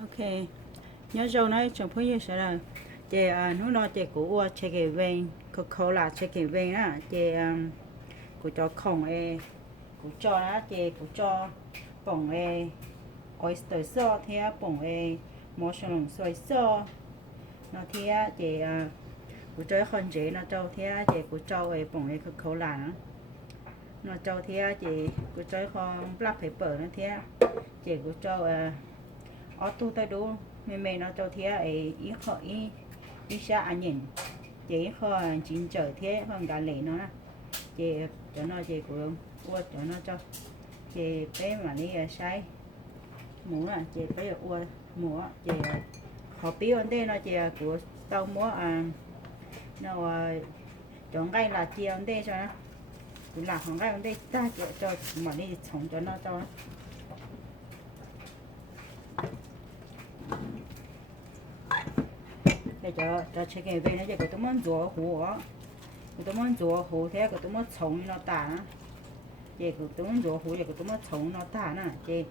ok nhớ dâu nói trong phố như sẽ là chị nó nói chị của chị cái ven Coca-Cola chị cái ven á chị của cho không e của cho á chị của cho bỏng e oyster sauce thế bỏng e mushroom soy sauce nó thế chị của cho con chị nó cho thế chị của cho e bỏng e Coca-Cola nó cho thế chị của cho con black pepper nó thế chị của cho ở tu tay đủ mẹ nó cho thế ấy ít khó ít xa anh nhìn chị khó chín trở thế không cả lệ nó chị cho nó chị cũng ua cho nó cho chị bé mà đi sai múa là chị bé ua múa chị họ biết vấn đề nó chị của tao múa nó chọn cái là chị vấn đề cho nó cũng là không cái vấn đề ta cho mà đi sống cho nó cho để cho chị cái về nó chị có tụi mình rửa hũ tụi mình rửa hũ thế có tụi mình sống nó tả chị có tụi mình rửa hũ chị có tụi mình sống nó tả nè chị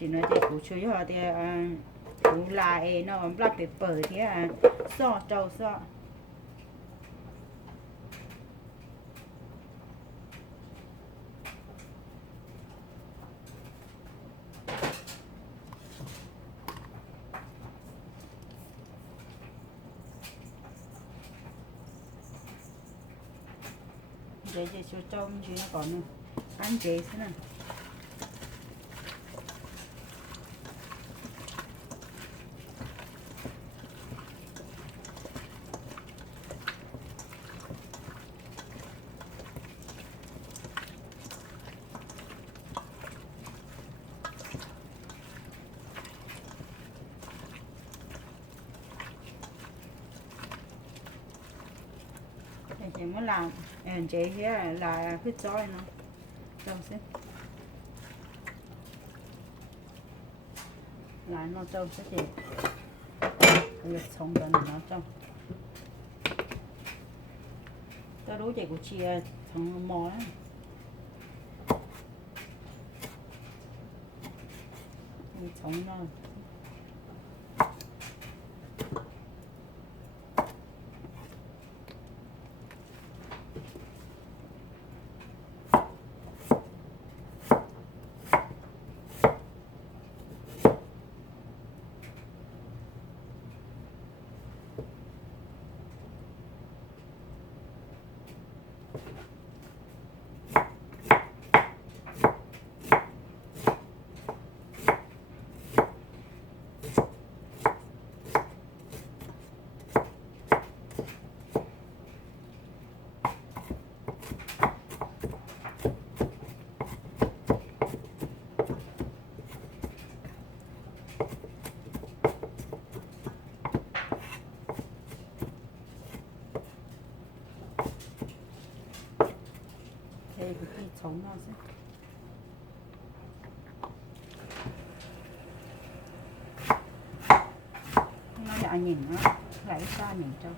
xin nói chị cũng chơi họ thì cũng lại nó black pepper thế so trâu so để chị cho trâu chứ nó còn ăn chế thế này để chị muốn làm chế thế là cứ cho nó trâu xem lại nó trâu sẽ chị được sống cho nó trâu tao đối chị của chị thằng mò á sống nó thì cái sống nó sẽ nó lại nhìn nó lại xa nhìn trâu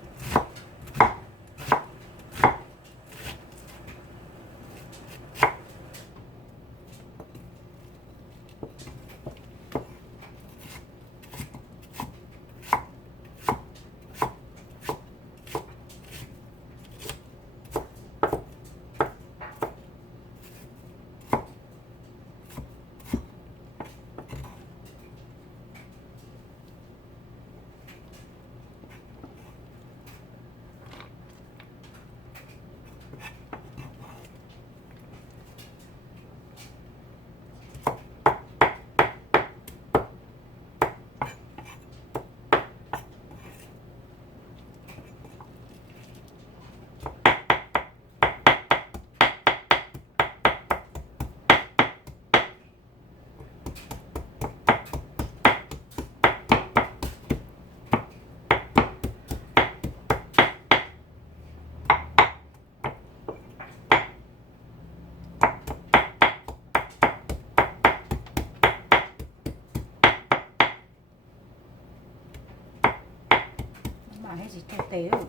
mà hay gì thực tế rồi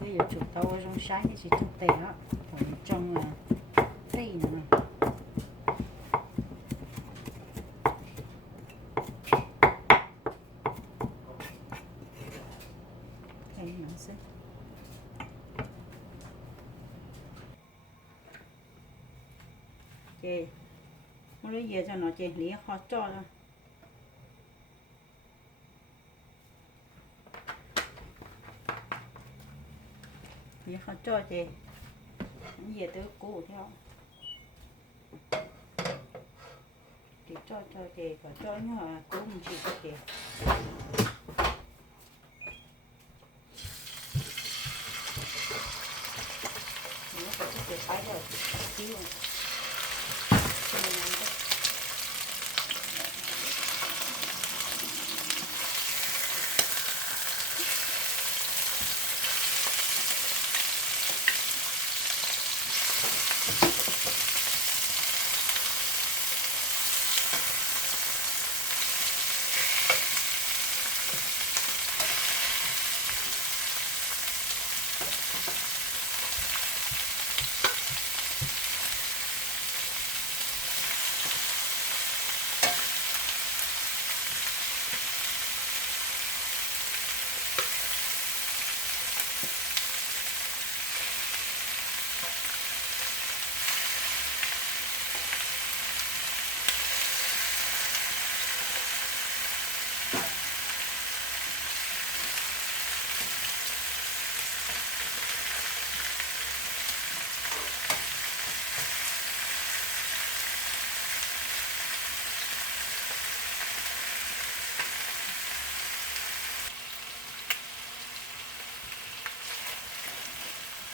bây giờ chúng tao trong sáng hay gì thực tế á còn trong đây nữa giờ cho nó chỉ lý khó cho thôi lý khó cho chị giờ tới cũ theo thì cho chị có cho nhưng mà cũ mình chỉ cho chị nó có cái phải rồi xíu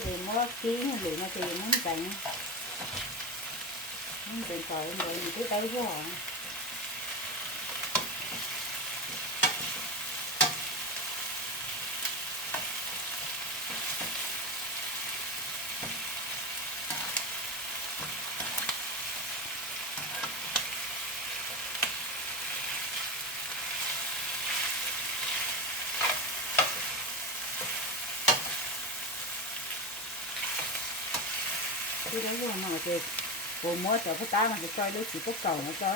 thì mua ký liệu mà thì muốn tránh trời rồi mình cứ tới với họ cái đấy rồi mà chị cô mua cho cái tá mà cái coi đấy chỉ có cầu nó cho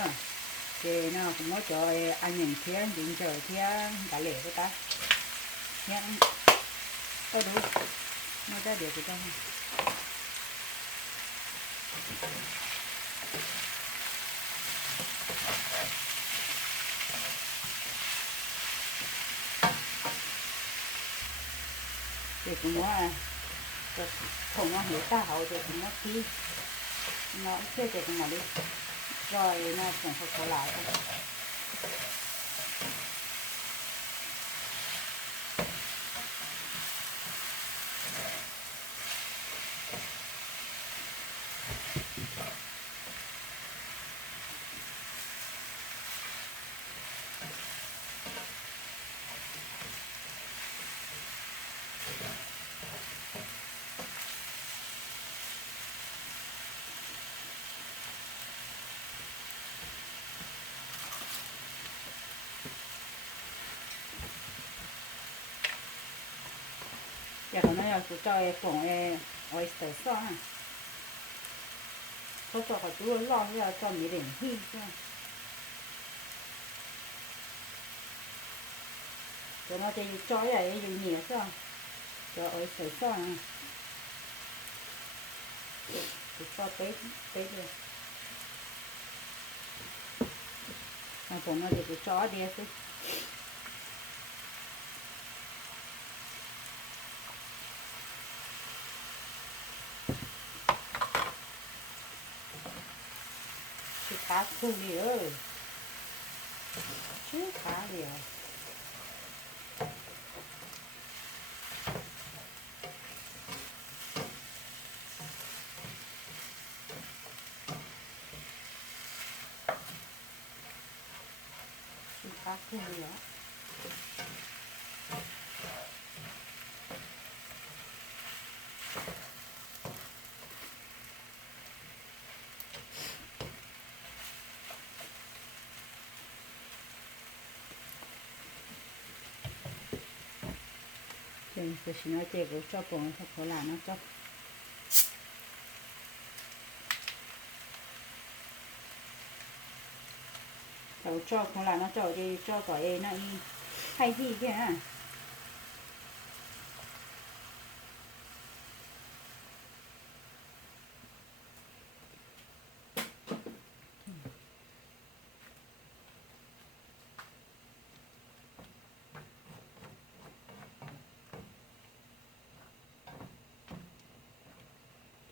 chị nào cũng mua cho anh nhìn thiên định trời thiên cả lẻ cái tá nhá có đủ nó ra được thì không chị cũng mua không nó hiểu ta hậu thì cũng nó ký nó chưa chị cũng mà đi rồi nó cũng phải có lại giờ nó là cứ cho phòng oyster sauceเขาจะเขาตัวลองแล้วจะมีเด่นที่ใช่แต่เราจะอยู่จอยอะไรอยู่เหนือใช่จะเอาใส่ซ่อนจะซ่อนเป๊ะเป๊ะเลยผมเราจะจอยเดียวสิcá khô đi ơi chứ cá gì à chứ cá khô đi đó thì nó chơi của cho bông thật khó là nó cho cháu cho không là nó cho đi cho cái nó đi hay gì kia à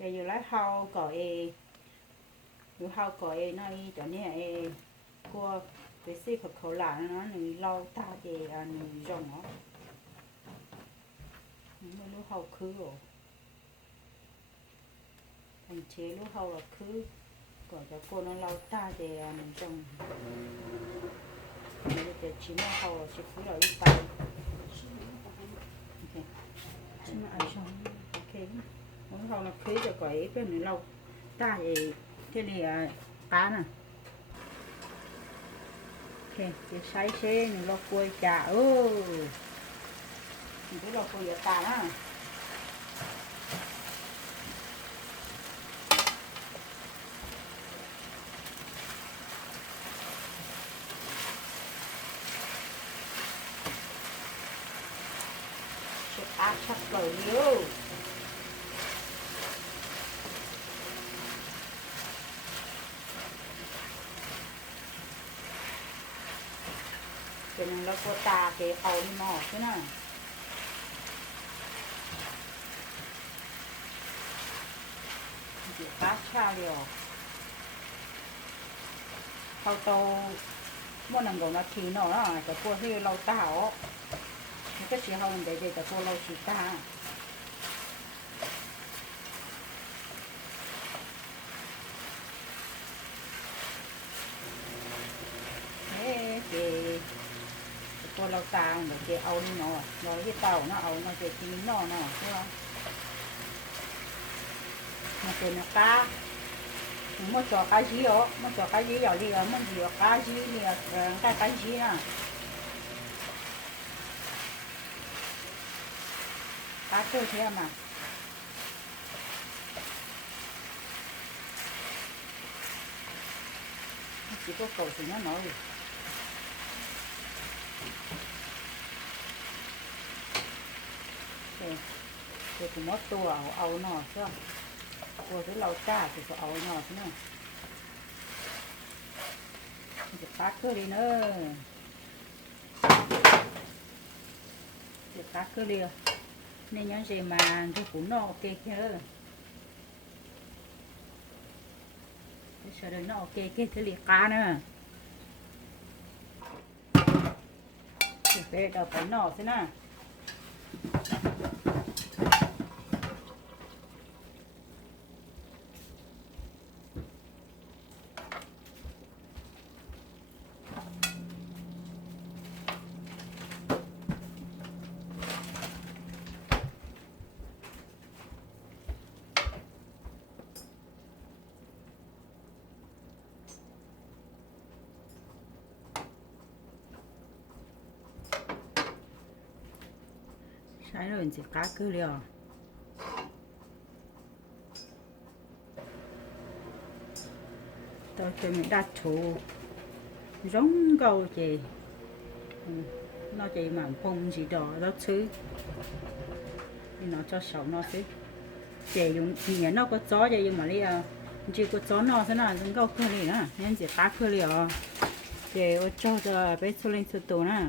cái dù lấy hao cỏ dù hao cỏ nó cho nên qua cái xí khẩu lạ nó lâu ta thì rồng nó lúc hao khứ rồi thành chế lúc hao là khứ còn cho cô nó lâu ta thì rồng để chỉ nó hao là chỉ khứ là đi tay chỉ nó ăn xong ok muốn hao là khứ cho quậy cái này lâu ta thì cái này cá nè ok cái sấy xe mình lo quay chả mình cứ lo quay ở ta đó sẽ chắc cầu nhiều cho nên nó có ta cái áo đi mò thế nào chỉ cá cha liều hao tàu mua nằm gồm là thí nó là cái cua hơi lâu tao cái chỉ hao để cái cua lâu chỉ ta thế thì cô lâu tao để cái áo đi nó cái tàu nó áo nó cái tí nó đúng không mà cái nó cá mua cho cái gì đó mua cho cái gì rồi đi ở mua gì cái gì thì cái gì à cá cơ thế mà chỉ có cầu thì nó nói thì cũng mất tua áo nó chứ cô thấy lâu ta thì có áo nó chứ nữa thì cá cơ đi nữa thì cá cơ đi nên nhớ gì mà cái cũng nó ok chứ sau đó nó ok cái thứ liệt cá nữa thì phải đào phải nọ thế nào sai rồi chỉ cá cứ liều tôi cho mình đặt chủ giống câu gì nó chỉ mà không gì đó đó chứ thì nó cho sống nó chứ chỉ dùng thì nó có gió vậy nhưng mà đi chỉ có gió nó thế nào giống câu cứ liều nên chỉ cá cứ liều để cho bé số lên số tổ nè